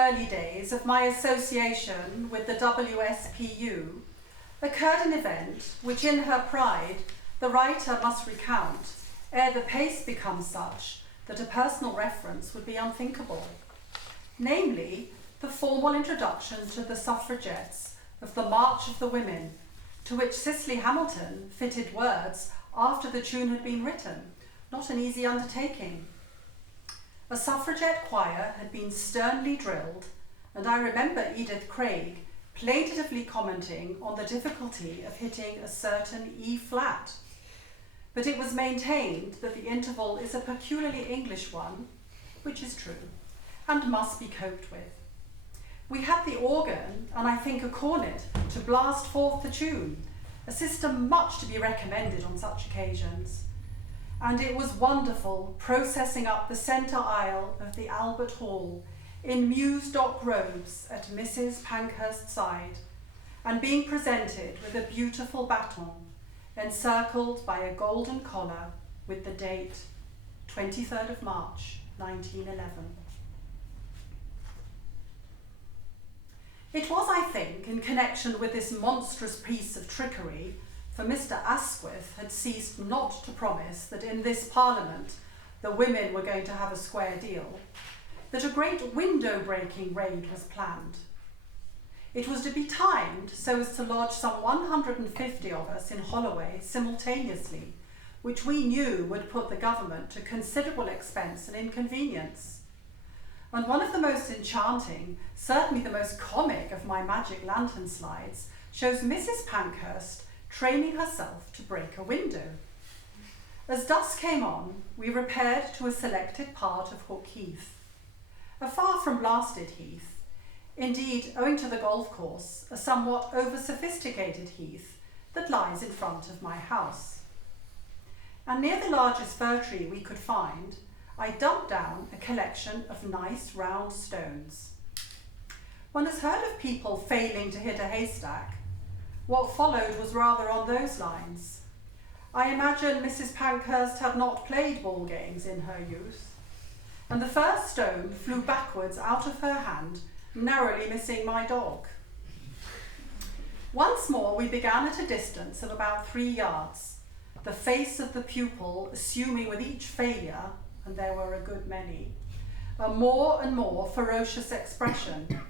early days of my association with the WSPU occurred an event which in her pride the writer must recount ere the pace becomes such that a personal reference would be unthinkable, namely the formal introduction to the Suffragettes of the March of the Women, to which Cicely Hamilton fitted words after the tune had been written, not an easy undertaking. A suffragette choir had been sternly drilled, and I remember Edith Craig plaintively commenting on the difficulty of hitting a certain E flat. But it was maintained that the interval is a peculiarly English one, which is true, and must be coped with. We had the organ, and I think a cornet, to blast forth the tune, a system much to be recommended on such occasions. And it was wonderful processing up the centre aisle of the Albert Hall in muse-dock robes at Mrs. Pankhurst's side, and being presented with a beautiful baton encircled by a golden collar with the date 23rd of March 1911. It was, I think, in connection with this monstrous piece of trickery, for Mr. Asquith had ceased not to promise that in this Parliament the women were going to have a square deal, that a great window-breaking raid was planned. It was to be timed so as to lodge some 150 of us in Holloway simultaneously, which we knew would put the government to considerable expense and inconvenience. And one of the most enchanting, certainly the most comic of my magic lantern slides, shows Mrs. Pankhurst training herself to break a window. As dusk came on, we repaired to a selected part of Hook Heath, a far from blasted heath, indeed, owing to the golf course, a somewhat over-sophisticated heath that lies in front of my house. And near the largest fir tree we could find, I dumped down a collection of nice round stones. One has heard of people failing to hit a haystack. What followed was rather on those lines. I imagine Mrs. Pankhurst had not played ball games in her youth, and the first stone flew backwards out of her hand, narrowly missing my dog. Once more we began at a distance of about 3 yards, the face of the pupil assuming with each failure, and there were a good many, a more and more ferocious expression.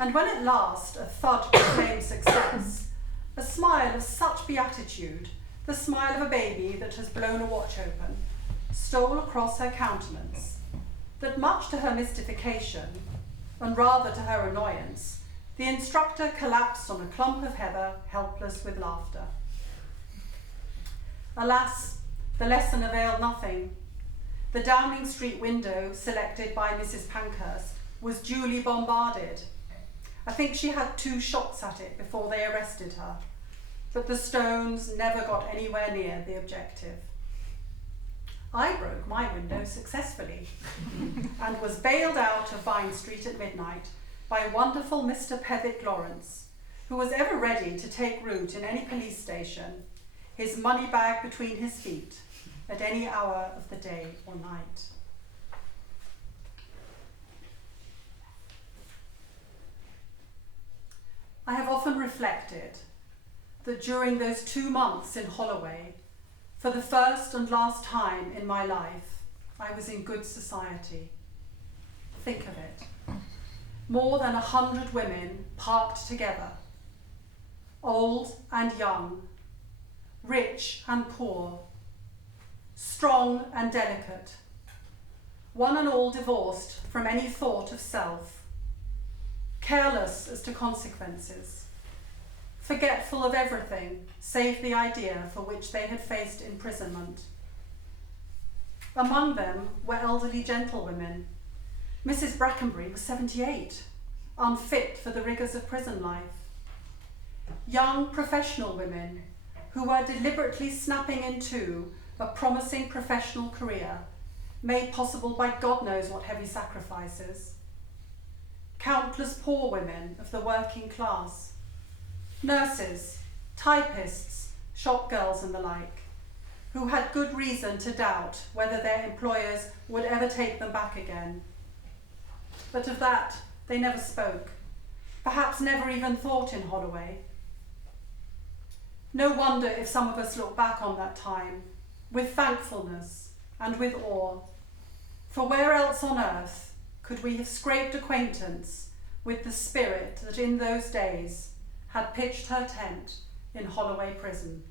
And when at last a thud proclaimed success, a smile of such beatitude, the smile of a baby that has blown a watch open, stole across her countenance, that much to her mystification, and rather to her annoyance, the instructor collapsed on a clump of heather, helpless with laughter. Alas, the lesson availed nothing. The Downing Street window selected by Mrs. Pankhurst was duly bombarded. I think she had 2 shots at it before they arrested her, but the stones never got anywhere near the objective. I broke my window successfully and was bailed out of Vine Street at midnight by wonderful Mr. Pethick Lawrence, who was ever ready to take root in any police station, his money bag between his feet, at any hour of the day or night. I have often reflected that during those 2 months in Holloway, for the first and last time in my life, I was in good society. Think of it. More than 100 women parked together, old and young, rich and poor, strong and delicate, one and all divorced from any thought of self, careless as to consequences, forgetful of everything save the idea for which they had faced imprisonment. Among them were elderly gentlewomen. Mrs. Brackenbury was 78, unfit for the rigours of prison life. Young professional women who were deliberately snapping in two a promising professional career, made possible by God knows what heavy sacrifices. Countless poor women of the working class, nurses, typists, shop girls and the like, who had good reason to doubt whether their employers would ever take them back again. but of that they never spoke, perhaps never even thought in Holloway. No wonder if some of us look back on that time with thankfulness and with awe, for where else on earth could we have scraped acquaintance with the spirit that in those days had pitched her tent in Holloway Prison?